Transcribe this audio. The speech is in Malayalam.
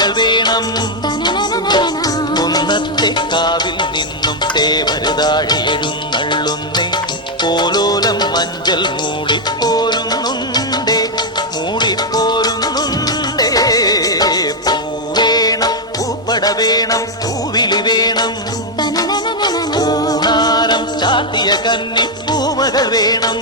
പൂമകൾ വേണം. കുന്നത്തെ കാവിൽ നിന്നും തേവരുതാഴെ എഴുന്നള്ളുന്നേ. പോലോലം മഞ്ചൽ മൂളിപ്പോരുന്നുണ്ടേ, മൂളിപ്പോരുന്നുണ്ടേ. പൂവേണം, പൂപ്പട വേണം, പൂവിളി വേണം. പൂനാരം ചാട്ടിയ കന്നി പൂമകൾ വേണം.